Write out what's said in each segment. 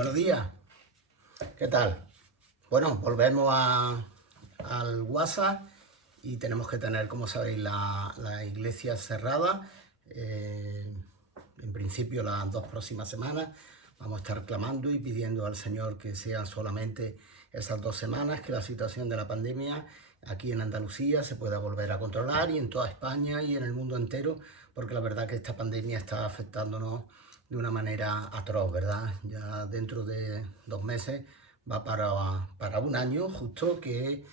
Buenos días, ¿qué tal? Bueno, volvemos al WhatsApp y tenemos que tener, como sabéis, la iglesia cerrada. En principio, las 2 próximas semanas vamos a estar clamando y pidiendo al Señor que sean solamente esas 2 semanas, que la situación de la pandemia aquí en Andalucía se pueda volver a controlar y en toda España y en el mundo entero, porque la verdad que esta pandemia está afectándonos de una manera atroz, ¿verdad? Ya dentro de 2 meses va para un año justo que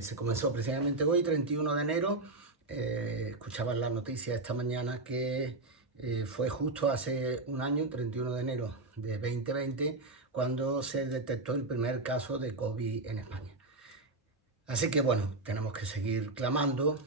se comenzó precisamente hoy, 31 de enero. Escuchaba en las noticias esta mañana que fue justo hace un año, 31 de enero de 2020, cuando se detectó el primer caso de COVID en España. Así que bueno, tenemos que seguir clamando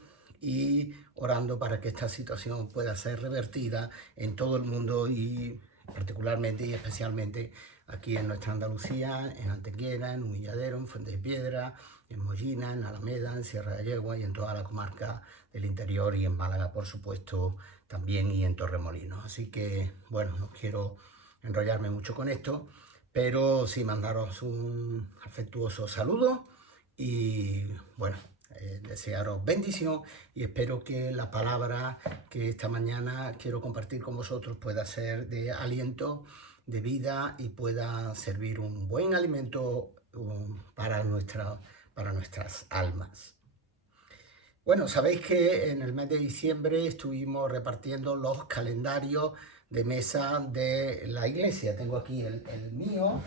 y orando para que esta situación pueda ser revertida en todo el mundo y particularmente y especialmente aquí en nuestra Andalucía, en Antequera, en Humilladero, en Fuente de Piedra, en Mollina, en Alameda, en Sierra de Yegua y en toda la comarca del interior y en Málaga, por supuesto, también y en Torremolinos. Así que bueno, no quiero enrollarme mucho con esto, pero sí mandaros un afectuoso saludo y bueno, desearos bendición y espero que la palabra que esta mañana quiero compartir con vosotros pueda ser de aliento, de vida y pueda servir un buen alimento para nuestras almas. Bueno, sabéis que en el mes de diciembre estuvimos repartiendo los calendarios de mesa de la iglesia. Tengo aquí el mío,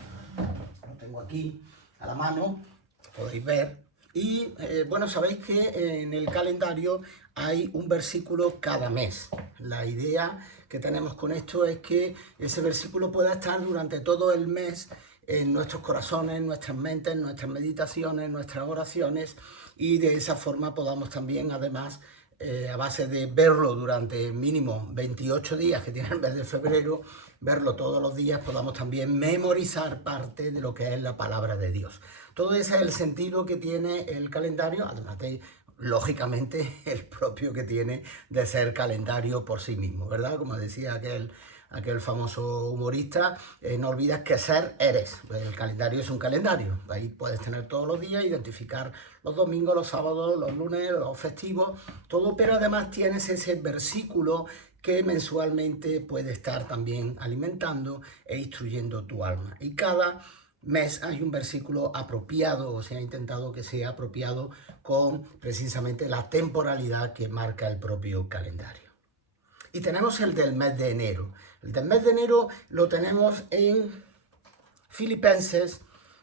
lo tengo aquí a la mano, podéis ver. Y bueno, sabéis que en el calendario hay un versículo cada mes. La idea que tenemos con esto es que ese versículo pueda estar durante todo el mes en nuestros corazones, en nuestras mentes, en nuestras meditaciones, en nuestras oraciones, y de esa forma podamos también, además, a base de verlo durante mínimo 28 días que tiene el mes de febrero, verlo todos los días, podamos también memorizar parte de lo que es la palabra de Dios. Todo ese es el sentido que tiene el calendario, además de, lógicamente, el propio que tiene de ser calendario por sí mismo, ¿verdad? Como decía aquel famoso humorista, no olvides que ser eres. El calendario es un calendario, ahí puedes tener todos los días, identificar los domingos, los sábados, los lunes, los festivos, todo, pero además tienes ese versículo que mensualmente puede estar también alimentando e instruyendo tu alma. Y cada mes hay un versículo apropiado, o se ha intentado que sea apropiado con precisamente la temporalidad que marca el propio calendario. Y tenemos el del mes de enero. El del mes de enero lo tenemos en Filipenses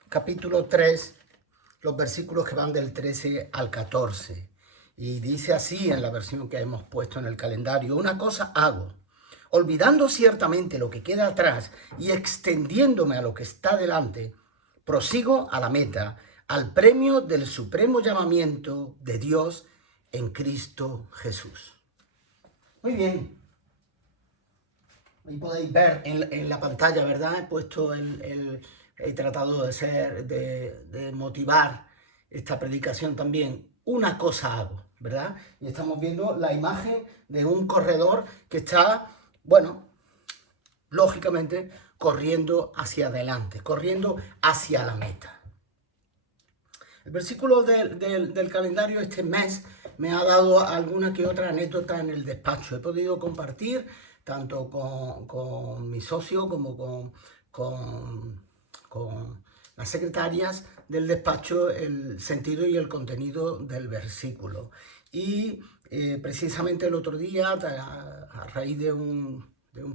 capítulo 3, los versículos que van del 13 al 14. Y dice así en la versión que hemos puesto en el calendario: una cosa hago, olvidando ciertamente lo que queda atrás y extendiéndome a lo que está delante, prosigo a la meta, al premio del supremo llamamiento de Dios en Cristo Jesús. Muy bien. Ahí podéis ver en la pantalla, ¿verdad? He puesto he tratado de motivar esta predicación también. Una cosa hago, ¿verdad? Y estamos viendo la imagen de un corredor que está, bueno, lógicamente, corriendo hacia adelante, corriendo hacia la meta. El versículo del calendario este mes me ha dado alguna que otra anécdota en el despacho. He podido compartir tanto con mi socio como con las secretarias del despacho el sentido y el contenido del versículo. Y precisamente el otro día, a raíz de un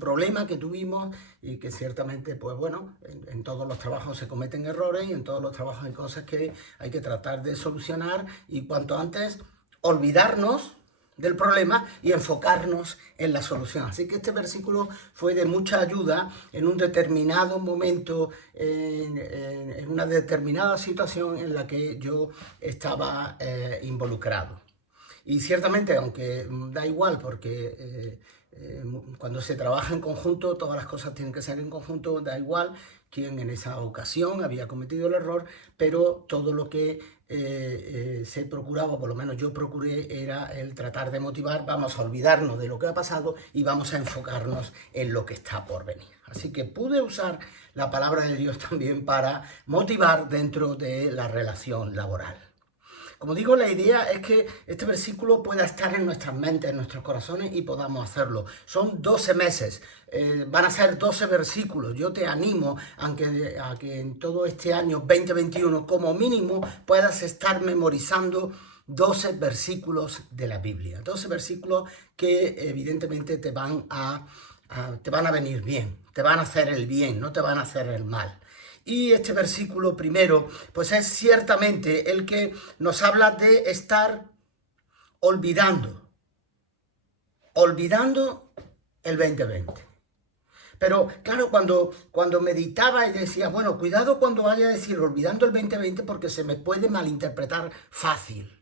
problema que tuvimos y que ciertamente, pues bueno, en todos los trabajos se cometen errores y en todos los trabajos hay cosas que hay que tratar de solucionar y cuanto antes olvidarnos del problema y enfocarnos en la solución. Así que este versículo fue de mucha ayuda en un determinado momento, en una determinada situación en la que yo estaba involucrado. Y ciertamente, aunque da igual porque Cuando se trabaja en conjunto, todas las cosas tienen que ser en conjunto, da igual quién en esa ocasión había cometido el error, pero todo lo que se procuraba, por lo menos yo procuré, era el tratar de motivar. Vamos a olvidarnos de lo que ha pasado y vamos a enfocarnos en lo que está por venir. Así que pude usar la palabra de Dios también para motivar dentro de la relación laboral. Como digo, la idea es que este versículo pueda estar en nuestras mentes, en nuestros corazones y podamos hacerlo. Son 12 meses, van a ser 12 versículos. Yo te animo a que en todo este año 2021, como mínimo, puedas estar memorizando 12 versículos de la Biblia. 12 versículos que evidentemente te van a venir bien, te van a hacer el bien, no te van a hacer el mal. Y este versículo primero, pues es ciertamente el que nos habla de estar olvidando el 2020. Pero claro, cuando meditaba y decía, bueno, cuidado cuando vaya a decir olvidando el 2020 porque se me puede malinterpretar fácil.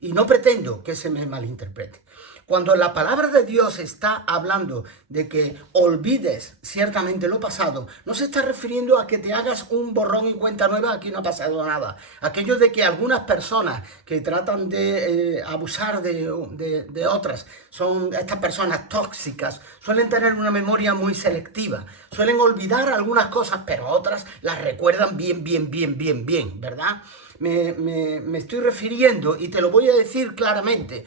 Y no pretendo que se me malinterprete. Cuando la palabra de Dios está hablando de que olvides ciertamente lo pasado, no se está refiriendo a que te hagas un borrón y cuenta nueva, aquí no ha pasado nada. Aquello de que algunas personas que tratan de abusar de otras, son estas personas tóxicas, suelen tener una memoria muy selectiva, suelen olvidar algunas cosas, pero otras las recuerdan bien, ¿verdad? Me estoy refiriendo, y te lo voy a decir claramente,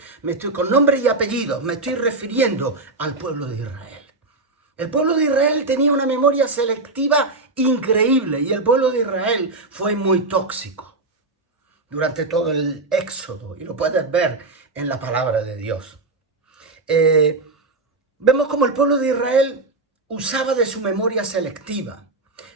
con nombre y apellido, me estoy refiriendo al pueblo de Israel. El pueblo de Israel tenía una memoria selectiva increíble y el pueblo de Israel fue muy tóxico durante todo el Éxodo, y lo puedes ver en la palabra de Dios. Vemos como el pueblo de Israel usaba de su memoria selectiva.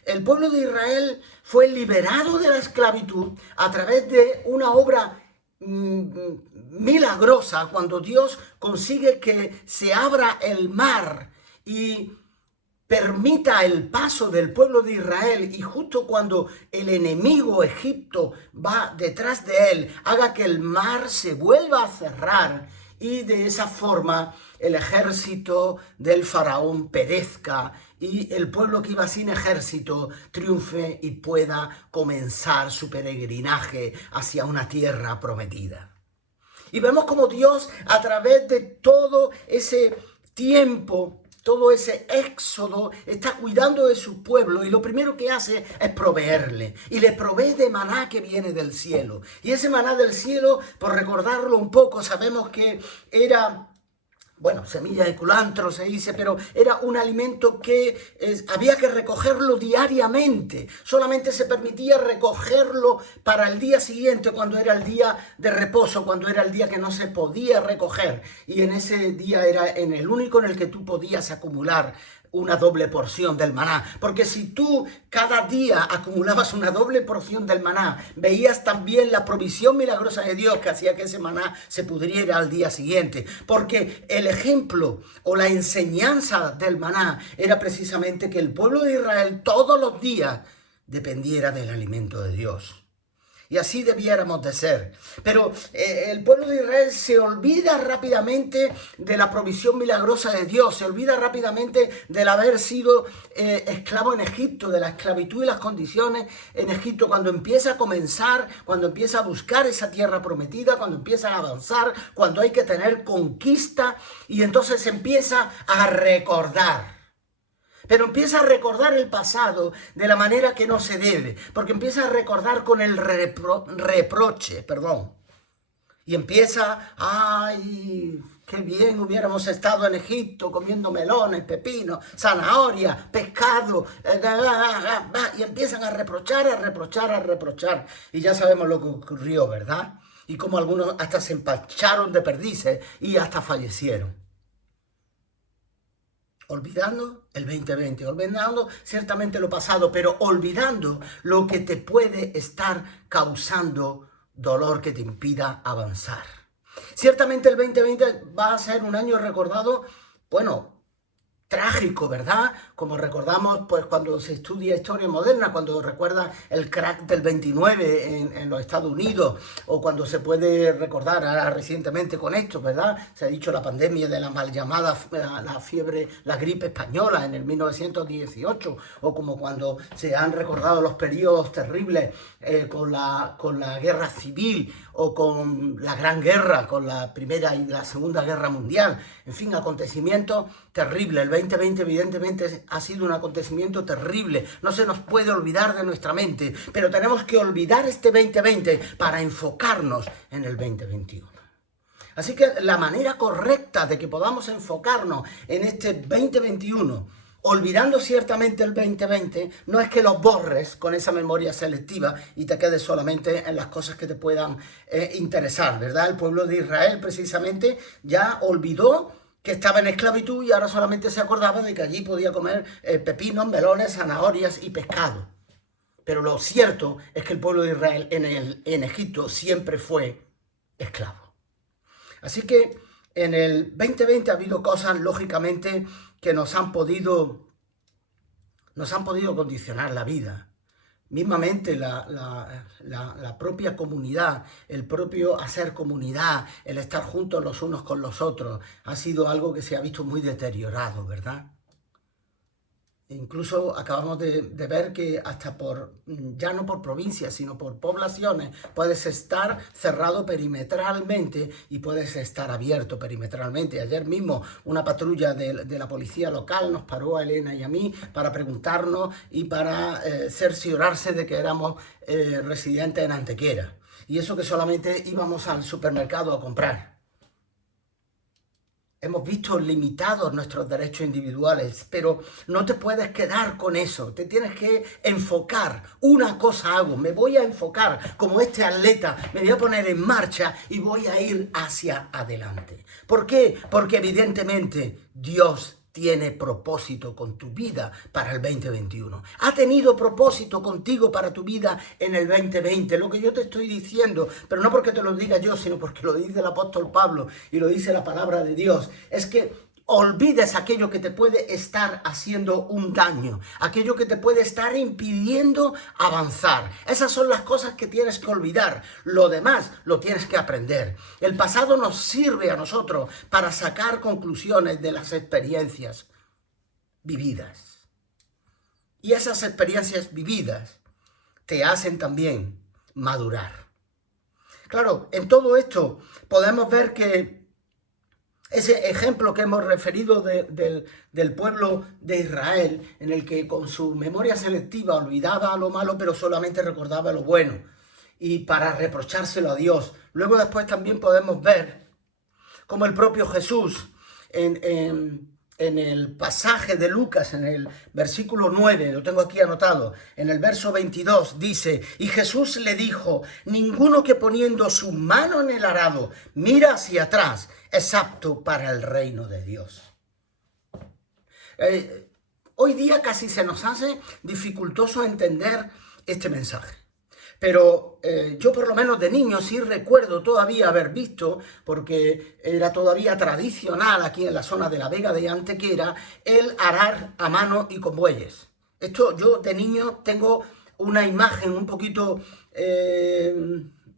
El pueblo de Israel fue liberado de la esclavitud a través de una obra milagrosa, cuando Dios consigue que se abra el mar y permita el paso del pueblo de Israel, y justo cuando el enemigo Egipto va detrás de él, haga que el mar se vuelva a cerrar y de esa forma el ejército del faraón perezca y el pueblo que iba sin ejército triunfe y pueda comenzar su peregrinaje hacia una tierra prometida. Y vemos como Dios, a través de todo ese tiempo, todo ese éxodo, está cuidando de su pueblo, y lo primero que hace es proveerle, y le provee de maná que viene del cielo. Y ese maná del cielo, por recordarlo un poco, sabemos que era, bueno, semilla de culantro se dice, pero era un alimento que había que recogerlo diariamente. Solamente se permitía recogerlo para el día siguiente, cuando era el día de reposo, cuando era el día que no se podía recoger. Y en ese día era en el único en el que tú podías acumular una doble porción del maná, porque si tú cada día acumulabas una doble porción del maná, veías también la provisión milagrosa de Dios que hacía que ese maná se pudriera al día siguiente, porque el ejemplo o la enseñanza del maná era precisamente que el pueblo de Israel todos los días dependiera del alimento de Dios. Y así debiéramos de ser. Pero el pueblo de Israel se olvida rápidamente de la provisión milagrosa de Dios. Se olvida rápidamente del haber sido esclavo en Egipto, de la esclavitud y las condiciones en Egipto. Cuando empieza a comenzar, cuando empieza a buscar esa tierra prometida, cuando empieza a avanzar, cuando hay que tener conquista, y entonces empieza a recordar. Pero empieza a recordar el pasado de la manera que no se debe, porque empieza a recordar con el reproche. Y empieza, ay, qué bien hubiéramos estado en Egipto comiendo melones, pepinos, zanahoria, pescado, y empiezan a reprochar. Y ya sabemos lo que ocurrió, ¿verdad? Y como algunos hasta se empacharon de perdices y hasta fallecieron. Olvidando el 2020, olvidando ciertamente lo pasado, pero olvidando lo que te puede estar causando dolor que te impida avanzar. Ciertamente el 2020 va a ser un año recordado, bueno, trágico, ¿verdad? Como recordamos, pues cuando se estudia historia moderna, cuando recuerda el crack del 29 en los Estados Unidos, o cuando se puede recordar ahora recientemente con esto, ¿verdad? Se ha dicho la pandemia de la mal llamada la fiebre, la gripe española en el 1918, o como cuando se han recordado los periodos terribles con la guerra civil, o con la Gran Guerra, con la Primera y la Segunda Guerra Mundial. En fin, acontecimientos terribles. El 2020 evidentemente ha sido un acontecimiento terrible. No se nos puede olvidar de nuestra mente, pero tenemos que olvidar este 2020 para enfocarnos en el 2021. Así que la manera correcta de que podamos enfocarnos en este 2021, olvidando ciertamente el 2020, no es que lo borres con esa memoria selectiva y te quedes solamente en las cosas que te puedan interesar, ¿verdad? El pueblo de Israel precisamente ya olvidó que estaba en esclavitud y ahora solamente se acordaba de que allí podía comer pepinos, melones, zanahorias y pescado. Pero lo cierto es que el pueblo de Israel en Egipto siempre fue esclavo. Así que en el 2020 ha habido cosas, lógicamente, que nos han podido condicionar la vida. Mismamente la propia comunidad, el propio hacer comunidad, el estar juntos los unos con los otros, ha sido algo que se ha visto muy deteriorado, ¿verdad? Incluso acabamos de ver que hasta ya no por provincias, sino por poblaciones, puedes estar cerrado perimetralmente y puedes estar abierto perimetralmente. Ayer mismo una patrulla de la policía local nos paró a Elena y a mí para preguntarnos y para cerciorarse de que éramos residentes en Antequera. Y eso que solamente íbamos al supermercado a comprar. Hemos visto limitados nuestros derechos individuales, pero no te puedes quedar con eso. Te tienes que enfocar. Una cosa hago, me voy a enfocar como este atleta, me voy a poner en marcha y voy a ir hacia adelante. ¿Por qué? Porque evidentemente Dios tiene propósito con tu vida para el 2021. Ha tenido propósito contigo para tu vida en el 2020. Lo que yo te estoy diciendo, pero no porque te lo diga yo, sino porque lo dice el apóstol Pablo y lo dice la palabra de Dios, es que olvides aquello que te puede estar haciendo un daño, aquello que te puede estar impidiendo avanzar. Esas son las cosas que tienes que olvidar. Lo demás lo tienes que aprender. El pasado nos sirve a nosotros para sacar conclusiones de las experiencias vividas. Y esas experiencias vividas te hacen también madurar. Claro, en todo esto podemos ver que ese ejemplo que hemos referido del pueblo de Israel, en el que con su memoria selectiva olvidaba lo malo, pero solamente recordaba lo bueno, y para reprochárselo a Dios. Luego después también podemos ver cómo el propio Jesús, en el pasaje de Lucas, en el versículo 9, lo tengo aquí anotado, en el verso 22, dice: y Jesús le dijo, ninguno que poniendo su mano en el arado mira hacia atrás es apto para el reino de Dios. Hoy día casi se nos hace dificultoso entender este mensaje. Pero yo por lo menos de niño sí recuerdo todavía haber visto, porque era todavía tradicional aquí en la zona de la Vega de Antequera, el arar a mano y con bueyes. Esto yo de niño tengo una imagen un poquito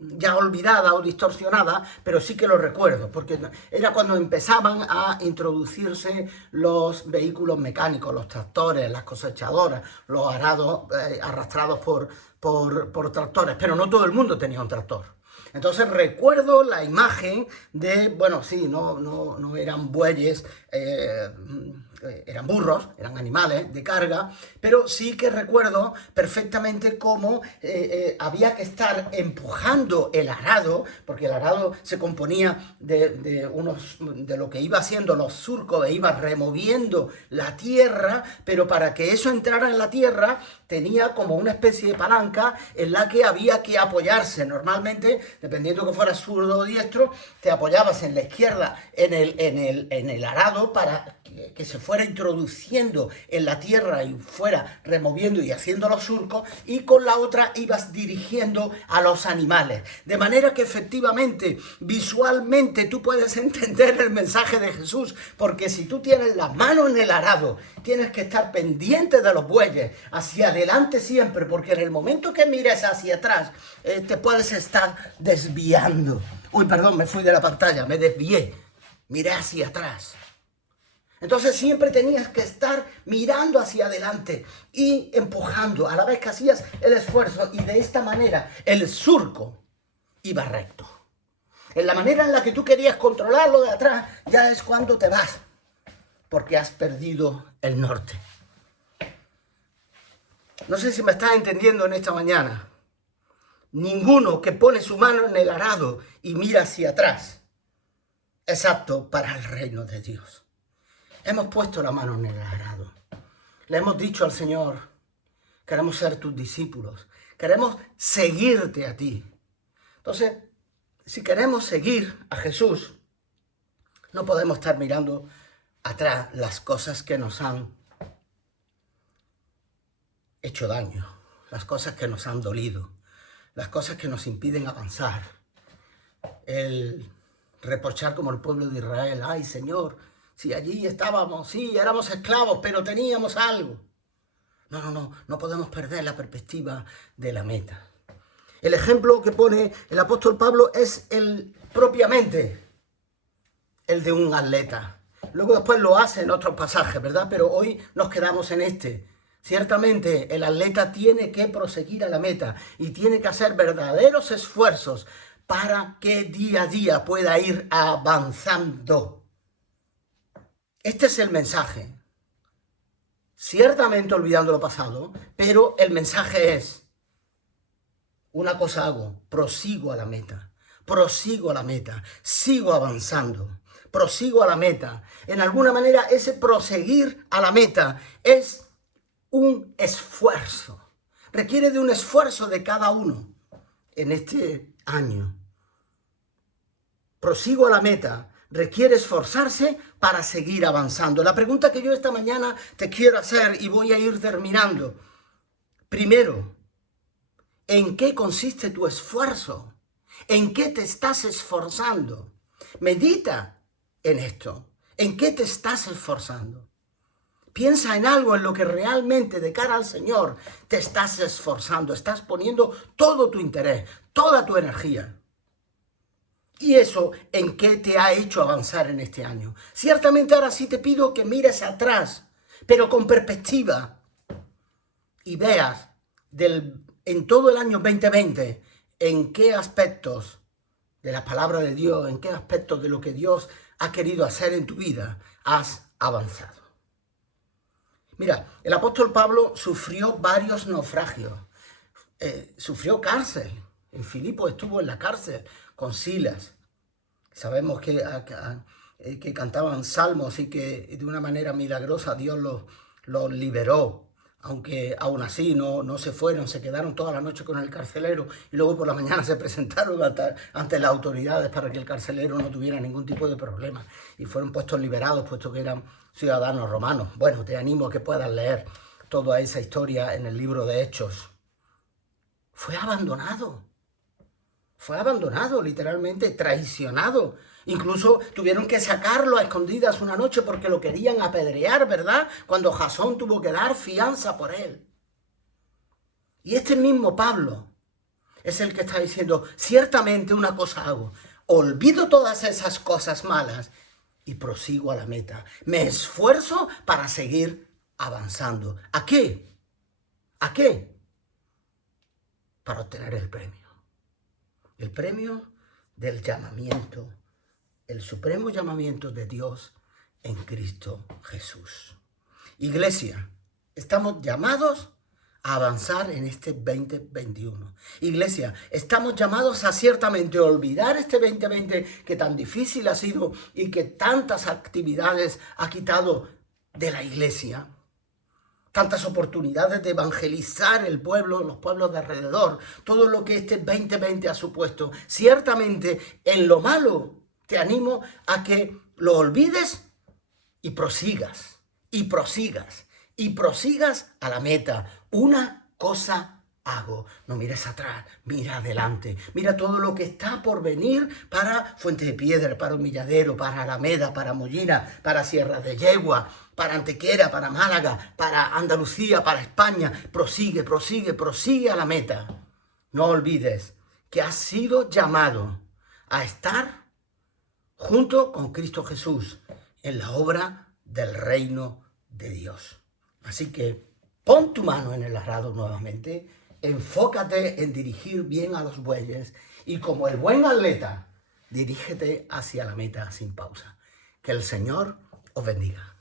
ya olvidada o distorsionada, pero sí que lo recuerdo, porque era cuando empezaban a introducirse los vehículos mecánicos, los tractores, las cosechadoras, los arados arrastrados por tractores, pero no todo el mundo tenía un tractor. Entonces recuerdo la imagen de, bueno, sí, no eran bueyes, eran burros, eran animales de carga, pero sí que recuerdo perfectamente cómo había que estar empujando el arado, porque el arado se componía de lo que iba haciendo los surcos, e iba removiendo la tierra, pero para que eso entrara en la tierra tenía como una especie de palanca en la que había que apoyarse. Normalmente, dependiendo que fuera zurdo o diestro, te apoyabas en la izquierda en el arado para que se fuera introduciendo en la tierra y fuera removiendo y haciendo los surcos, y con la otra ibas dirigiendo a los animales. De manera que efectivamente, visualmente, tú puedes entender el mensaje de Jesús, porque si tú tienes las manos en el arado, tienes que estar pendiente de los bueyes, hacia adelante siempre, porque en el momento que mires hacia atrás, te puedes estar desviando. Uy, perdón, me fui de la pantalla, me desvié, miré hacia atrás. Entonces siempre tenías que estar mirando hacia adelante y empujando a la vez que hacías el esfuerzo, y de esta manera el surco iba recto. En la manera en la que tú querías controlarlo de atrás, ya es cuando te vas, porque has perdido el norte. No sé si me estás entendiendo en esta mañana. Ninguno que pone su mano en el arado y mira hacia atrás es apto para el reino de Dios. Hemos puesto la mano en el arado. Le hemos dicho al Señor, queremos ser tus discípulos, queremos seguirte a ti. Entonces, si queremos seguir a Jesús, no podemos estar mirando atrás las cosas que nos han hecho daño, las cosas que nos han dolido, las cosas que nos impiden avanzar. El reprochar como el pueblo de Israel, ay Señor, si allí estábamos, sí, éramos esclavos, pero teníamos algo. No podemos perder la perspectiva de la meta. El ejemplo que pone el apóstol Pablo es propiamente el de un atleta. Luego después lo hace en otros pasajes, ¿verdad? Pero hoy nos quedamos en este. Ciertamente el atleta tiene que proseguir a la meta y tiene que hacer verdaderos esfuerzos para que día a día pueda ir avanzando. Este es el mensaje. Ciertamente olvidando lo pasado, pero el mensaje es: una cosa hago, prosigo a la meta, sigo avanzando, prosigo a la meta. En alguna manera ese proseguir a la meta es un esfuerzo, requiere de un esfuerzo de cada uno en este año. Prosigo a la meta requiere esforzarse para seguir avanzando. La pregunta que yo esta mañana te quiero hacer, y voy a ir terminando. Primero, ¿en qué consiste tu esfuerzo? ¿En qué te estás esforzando? Medita en esto. ¿En qué te estás esforzando? Piensa en algo en lo que realmente de cara al Señor te estás esforzando. Estás poniendo todo tu interés, toda tu energía. ¿Y eso en qué te ha hecho avanzar en este año? Ciertamente ahora sí te pido que mires atrás, pero con perspectiva, y veas en todo el año 2020 en qué aspectos de la palabra de Dios, en qué aspectos de lo que Dios ha querido hacer en tu vida has avanzado. Mira, el apóstol Pablo sufrió varios naufragios, sufrió cárcel. En Filipos estuvo en la cárcel con Silas. Sabemos que cantaban salmos y que de una manera milagrosa Dios los liberó. Aunque aún así no se fueron, se quedaron toda la noche con el carcelero y luego por la mañana se presentaron ante las autoridades para que el carcelero no tuviera ningún tipo de problema. Y fueron puestos liberados, puesto que eran ciudadanos romanos. Bueno, te animo a que puedas leer toda esa historia en el libro de Hechos. Fue abandonado, literalmente traicionado. Incluso tuvieron que sacarlo a escondidas una noche porque lo querían apedrear, ¿verdad? Cuando Jasón tuvo que dar fianza por él. Y este mismo Pablo es el que está diciendo, ciertamente una cosa hago, olvido todas esas cosas malas y prosigo a la meta. Me esfuerzo para seguir avanzando. ¿A qué? ¿A qué? Para obtener el premio. El premio del llamamiento, el supremo llamamiento de Dios en Cristo Jesús. Iglesia, estamos llamados a avanzar en este 2021. Iglesia, estamos llamados a ciertamente olvidar este 2020 que tan difícil ha sido y que tantas actividades ha quitado de la iglesia. Tantas oportunidades de evangelizar el pueblo, los pueblos de alrededor, todo lo que este 2020 ha supuesto. Ciertamente, en lo malo, te animo a que lo olvides y prosigas, y prosigas, y prosigas a la meta. Una cosa hago. No mires atrás, mira adelante. Mira todo lo que está por venir para Fuente de Piedra, para Humilladero, para Alameda, para Mollina, para Sierra de Yegua, para Antequera, para Málaga, para Andalucía, para España. Prosigue, prosigue, prosigue a la meta. No olvides que has sido llamado a estar junto con Cristo Jesús en la obra del reino de Dios. Así que pon tu mano en el arado nuevamente, enfócate en dirigir bien a los bueyes y como el buen atleta, dirígete hacia la meta sin pausa. Que el Señor os bendiga.